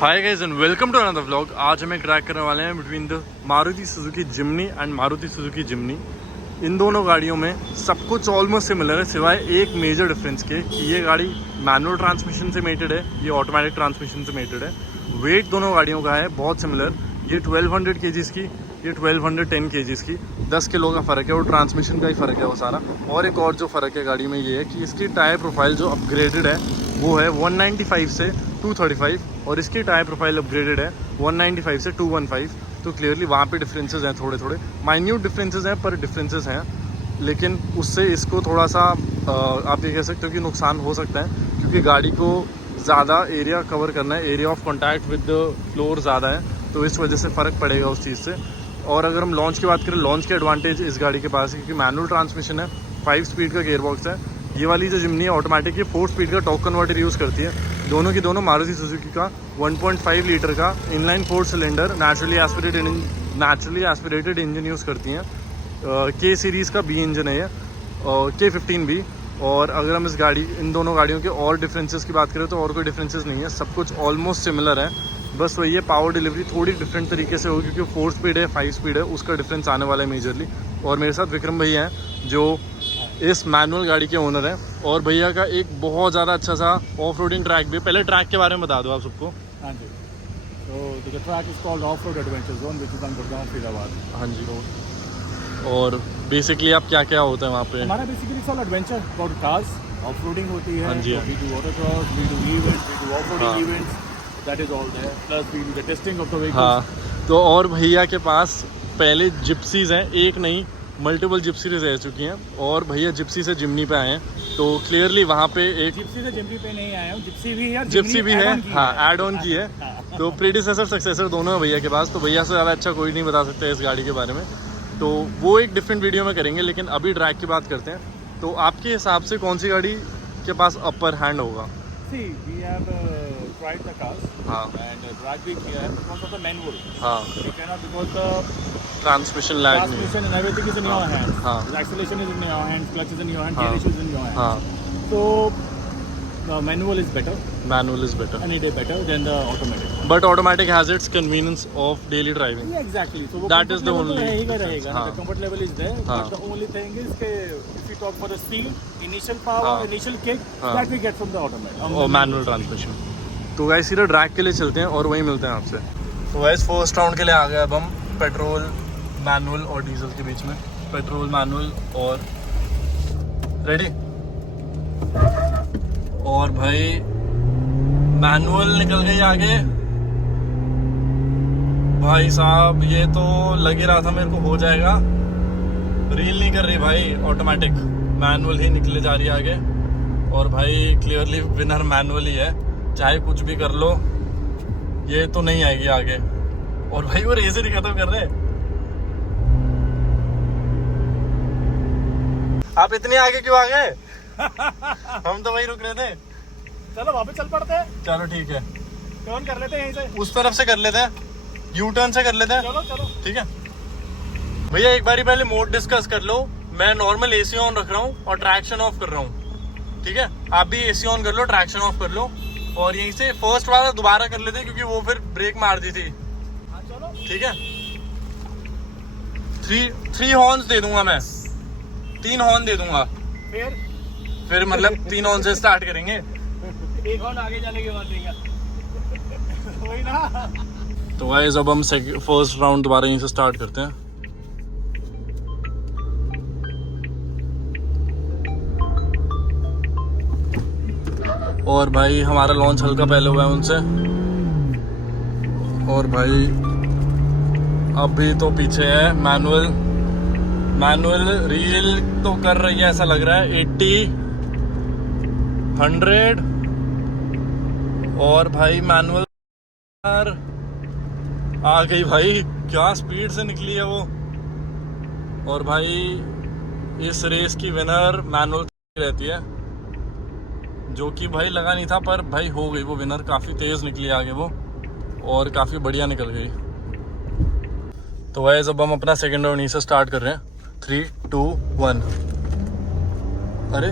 Hi guys and welcome to another vlog. आज हमें track करने वाले हैं between the Maruti Suzuki Jimny and Maruti Suzuki Jimny. इन दोनों गाड़ियों में सब कुछ ऑलमोस्ट सिमिलर है सिवाय एक मेजर डिफरेंस के कि ये गाड़ी मैनुअल ट्रांसमिशन से मेटेड है, ये ऑटोमेटिक ट्रांसमिशन से मेटेड है। वेट दोनों गाड़ियों का है बहुत सिमिलर, ये 1200 kgs की, ये 1210 kgs की। 10 किलो का फ़र्क है और ट्रांसमिशन का ही फ़र्क है वो सारा। और एक और जो फ़र्क है गाड़ी में ये है कि इसकी टायर प्रोफाइल जो अपग्रेडेड है वो है 195 से 235 और इसकी टायर प्रोफाइल अपग्रेडेड है 195 से 215। तो क्लियरली वहाँ पे डिफरेंसेस हैं, थोड़े थोड़े माइन्यूट डिफरेंसेस हैं पर डिफरेंसेस हैं, लेकिन उससे इसको थोड़ा सा आप ये कह सकते हो कि नुकसान हो सकता है क्योंकि गाड़ी को ज़्यादा एरिया कवर करना है, area of contact with the floor ज़्यादा है, तो इस वजह से फ़र्क पड़ेगा उस चीज़ से। और अगर हम लॉन्च की बात करें, लॉन्च के एडवांटेज इस गाड़ी के पास है क्योंकि मैनुअल ट्रांसमिशन है, 5 स्पीड का गियर बॉक्स है। ये वाली जो जिम्नी है ऑटोमेटिक, ये 4 स्पीड का टॉर्क कन्वर्टर यूज़ करती है। दोनों की दोनों मारुति सुजुकी का 1.5 लीटर का inline 4 cylinder naturally aspirated engine use करती हैं। के सीरीज़ का बी इंजन है ये, K15B। और अगर हम इन दोनों गाड़ियों के और डिफरेंसेस की बात करें तो और कोई डिफरेंसेस नहीं है, सब कुछ ऑलमोस्ट सिमिलर है। बस वही है, पावर डिलीवरी थोड़ी डिफरेंट तरीके से होगी क्योंकि 4 स्पीड है 5 स्पीड है, उसका डिफरेंस आने वाला है मेजरली। और मेरे साथ विक्रम भैया हैं जो इस मैनुअल गाड़ी के ओनर हैं, और भैया का एक बहुत ज़्यादा अच्छा सा ऑफ रोडिंग ट्रैक भी। पहले ट्रैक के बारे में बता दो आप सबको। हाँ जी, तो the track is called off road adventure zone which is on Gurgaon Faridabad. हाँ जी, और बेसिकली आप क्या क्या होता है वहाँ पे? हमारा basically it's all adventure about cars, off roading होती है। हाँ जी, we do auto cross, we do events, we do off roading events, that is all there, plus we do the testing of the vehicles. हाँ, तो और भैया के पास पहले जिप्सीज हैं, एक नहीं मल्टीपल जिप्सी रह चुकी हैं, और भैया जिप्सी से जिम्नी पे आए हैं, तो क्लियरली वहाँ पे एक जिप्सी से जिम्नी पे नहीं आया हूँ, जिप्सी भी है, जिप्सी भी है, हाँ ऐड ऑन की है। तो प्रीडिसेसर सक्सेसर दोनों है भैया के पास, तो भैया से ज़्यादा अच्छा कोई नहीं बता सकते इस गाड़ी के बारे में, तो वो एक डिफरेंट वीडियो में करेंगे। लेकिन अभी ट्रैक की बात करते हैं, तो आपके हिसाब से कौन सी गाड़ी के पास अपर हैंड होगा? See, we have tried the cars and drag it here because of the manual. We cannot, because the transmission lag नहीं, transmission and everything is in your hands. हाँ. The acceleration is in your hands, clutch is in your hands, हाँ. gear is in your hands. हाँ, So the manual is better, manual is better, any day better than the automatic. But automatic has its convenience of daily driving. Yeah, exactly. So वो That is comfort the level तो only रहेगा difference. रहेगा, हाँ. the comfort level is there. हाँ. But the only thing is कि if we talk for the speed, initial power, हाँ. initial kick, हाँ. that we get from the automatic. और manual transmission. तो गाइस सीधा ट्रैक के लिए चलते हैं और वहीं मिलते हैं आपसे। तो गाइस फर्स्ट राउंड के लिए आ गए अब हम पेट्रोल मैनुअल और डीजल के बीच में। पेट्रोल मैनुअल और रेडी, और भाई मैनुअल निकल गई आगे। भाई साहब ये तो लग ही रहा था मेरे को हो जाएगा, रील नहीं कर रही भाई, ऑटोमेटिक मैनुअल ही निकले जा रही है आगे। और भाई क्लियरली विनर मैनुअल ही है, चाहे कुछ भी कर लो ये तो नहीं आएगी आगे। और भाई वो रेस ही खत्म कर रहे हैं। आप इतने आगे क्यों आ गए? हम तो वहीं रुक रहे थे। चलो वापस चल पड़ते हैं, चलो ठीक है, टर्न कर लेते हैं यहीं से, उस तरफ से कर लेते हैं, यू टर्न से कर लेते हैं। चलो चलो ठीक है भैया, एक बारी पहले मोड डिस्कस कर लो। मैं नॉर्मल एसी ऑन रख रहा हूँ और ट्रैक्शन ऑफ कर रहा हूँ, ठीक है? आप भी एसी ऑन कर लो, ट्रैक्शन ऑफ कर लो, और यहीं से फर्स्ट वाला दोबारा कर लेते क्योंकि वो फिर ब्रेक मार दी थी। हाँ चलो ठीक है, 3 हॉर्न्स दे दूंगा मैं, 3 हॉर्न दे दूंगा, फिर मतलब 3 हॉर्न से स्टार्ट करेंगे। एक और आगे जाने के बाद देगा वही ना। तो गाइस अब हम फर्स्ट राउंड दोबारा यहीं से स्टार्ट करते हैं। और भाई हमारा लॉन्च हल्का पहले हुआ है उनसे, और भाई अभी तो पीछे है मैनुअल रील तो कर रही है, ऐसा लग रहा है 80 100। और भाई मैनुअल आ गई भाई, क्या स्पीड से निकली है वो। और भाई इस रेस की विनर मैनुअल रहती है, जो कि भाई लगा नहीं था, पर भाई हो गई वो विनर, काफ़ी तेज़ निकली आगे वो और काफ़ी बढ़िया निकल गई। तो भाई जब हम अपना सेकेंड राउंड यहीं से स्टार्ट कर रहे हैं, 3 2 1। अरे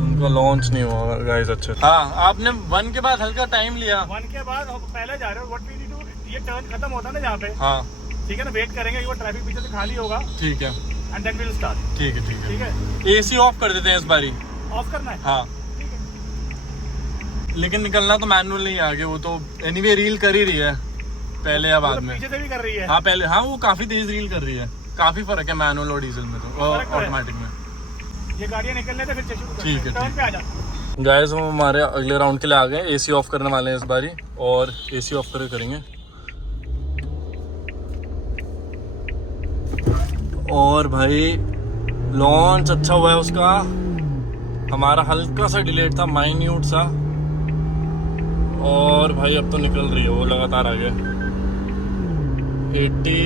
उनको इसका लॉन्च नहीं हुआ गाइस अच्छे। हाँ, आपने 1 के बाद हल्का टाइम लिया। 1 के बाद हम पहले जा रहे हो, व्हाट वी नीड टू, ये टर्न खत्म होता है ना जहाँ पे, हाँ ठीक है ना, वेट करेंगे, वो ट्रैफिक पीछे से खाली होगा, ठीक है, and then we will start. ठीक है, ठीक है, ठीक है, एसी ऑफ कर देते हैं इस बारी। ऑफ करना है, हाँ, ठीक है। लेकिन निकलना तो मैनुअल नहीं आगे, वो तो एनीवे रील कर ही रही है पहले या बाद में। पीछे से भी कर रही है। हाँ पहले, हाँ वो काफी तेज रील कर रही है। काफी फर्क है मैनुअल और डीजल में, तो ऑटोमेटिक में। ये गाड़ियाँ निकलने से फिर शुरू करते हैं। ठीक है, टर्न ठीक पे आ जा। गाइस हम हमारे अगले राउंड के लिए आ गए। एसी ऑफ करने वाले हैं इस बारी, और एसी ऑफ करके करेंगे। और भाई लॉन्च अच्छा हुआ है उसका, हमारा हल्का सा डिलेट था, माइन्यूट सा। और भाई अब तो निकल रही है वो लगातार आगे। 80,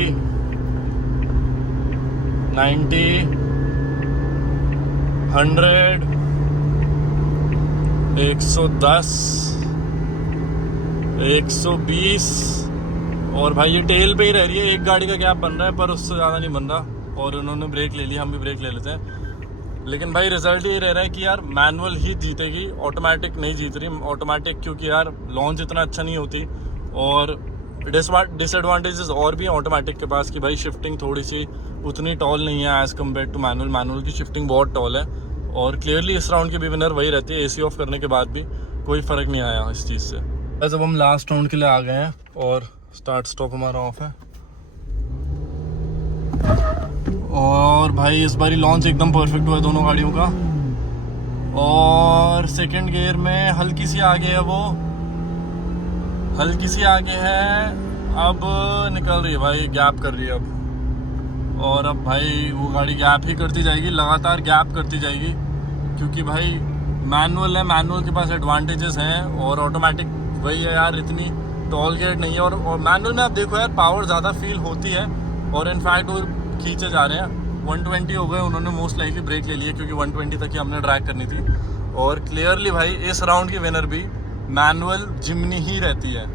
90, 100, 110, 120। और भाई ये टेल पे ही रह रही है, एक गाड़ी का गैप बन रहा है पर उससे ज़्यादा नहीं बन रहा। और उन्होंने ब्रेक ले लिया, हम भी ब्रेक ले लेते हैं। लेकिन भाई रिजल्ट ये रह रहा है कि यार मैनुअल ही जीतेगी, ऑटोमेटिक नहीं जीत रही। ऑटोमेटिक क्योंकि यार लॉन्च इतना अच्छा नहीं होती, और डिसएडवांटेजेस और भी हैं ऑटोमेटिक के पास कि भाई शिफ्टिंग थोड़ी सी उतनी टॉल नहीं है as compare to manual. Manual की शिफ्टिंग बहुत टॉल है, और क्लियरली इस राउंड की भी विनर वही रहती है। एसी ऑफ करने के बाद भी कोई फ़र्क नहीं आया इस चीज़ से। बस अब हम लास्ट राउंड के लिए आ गए हैं, और स्टार्ट स्टॉप हमारा ऑफ है। और भाई इस बारी लॉन्च एकदम परफेक्ट हुआ है दोनों गाड़ियों का। और सेकंड गियर में हल्की सी आगे है, वो हल्की सी आगे है। अब निकल रही है भाई, गैप कर रही है अब। और अब भाई वो गाड़ी गैप ही करती जाएगी, लगातार गैप करती जाएगी, क्योंकि भाई मैनुअल है, मैनुअल के पास एडवांटेजेस हैं। और ऑटोमेटिक वही है यार, इतनी टॉल गेट नहीं है। और मैनुअल में आप देखो यार पावर ज़्यादा फील होती है, और इनफैक्ट वो खींचे जा रहे हैं। 120 हो गए, उन्होंने मोस्ट लाइकली ब्रेक ले लिया, क्योंकि 120 तक ही हमने ड्रैग करनी थी। और क्लियरली भाई इस राउंड की विनर भी मैनुअल जिम्नी ही रहती है।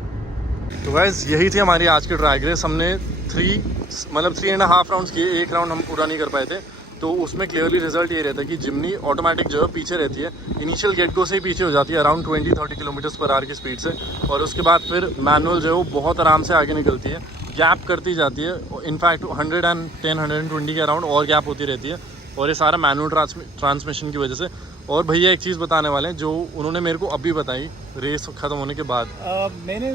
तो गाइस यही थी हमारी आज की ड्रैग रेस। हमने 3.5 राउंड्स किए, एक राउंड हम पूरा नहीं कर पाए थे। तो उसमें क्लियरली रिजल्ट ये रहता है कि जिम्नी ऑटोमेटिक जो है पीछे रहती है, इनिशियल गेट को से ही पीछे हो जाती है अराउंड 20-30 किलोमीटर पर आवर की स्पीड से। और उसके बाद फिर मैनुअल जो है वो बहुत आराम से आगे निकलती है, गैप करती जाती है। इनफैक्ट 110-120 के अराउंड और गैप होती रहती है, और ये सारा मैनुअल ट्रांसमिशन की वजह से। और भैया एक चीज़ बताने वाले हैं जो उन्होंने मेरे को अभी बताई रेस खत्म होने के बाद। मैंने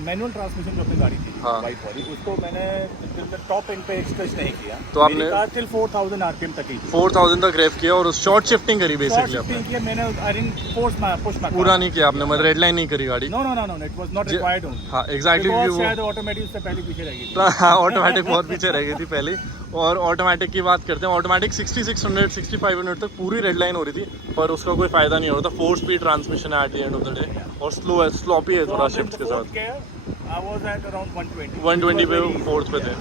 मैनुअल ट्रांसमिशन जो अपनी गाड़ी थी, हाँ, वाइट वाली, उसको मैंने टॉप एंड पे एक्सप्रेस नहीं किया। तो आपने टिल 4000 आरपीएम तक ही 4000 तक रेव किया, और शॉर्ट शिफ्टिंग करी बेसिकली शिफ्टिंग किया मैंने। आई डिडंट पुश माय पूरा नहीं किया आपने, मतलब रेड लाइन नहीं करी गाड़ी। No, it was not required only. हाँ एग्जैक्टली, वो शायद ऑटोमेटिक उससे पहले पीछे रह गई थी। हाँ ऑटोमेटिक बहुत पीछे रह गई थी पहले। और ऑटोमेटिक की बात करते हैं, ऑटोमेटिक 6600 6500 तक पूरी रेड लाइन हो रही थी, पर उसका कोई फायदा नहीं हो रहा था। 4 स्पीड ट्रांसमिशन है at the end of the day, और स्लो है, स्लॉपी है थोड़ा शिफ्ट के साथ। आई वाज एट अराउंड 120 पे 4th पे थे।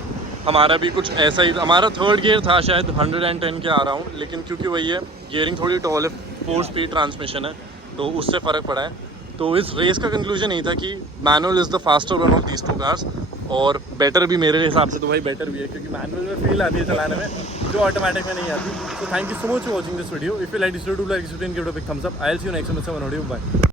हमारा भी कुछ ऐसा ही, हमारा 3rd गियर था शायद 110 के आ रहा हूँ, लेकिन क्योंकि वही है गियरिंग थोड़ी टॉल है, 4 स्पीड ट्रांसमिशन है, तो उससे फ़र्क पड़ा है। तो इस रेस का कंक्लूजन यही था कि manual is the faster one of these 2 cars, और बेटर भी मेरे हिसाब से तो भाई बेटर भी है, क्योंकि मैनुअल में फील आती है चलाने में जो ऑटोमेटिक में नहीं आती। तो thank you so much for watching this video. If you like this video, do like this video and give it a big thumbs up. I will see you next time, bye.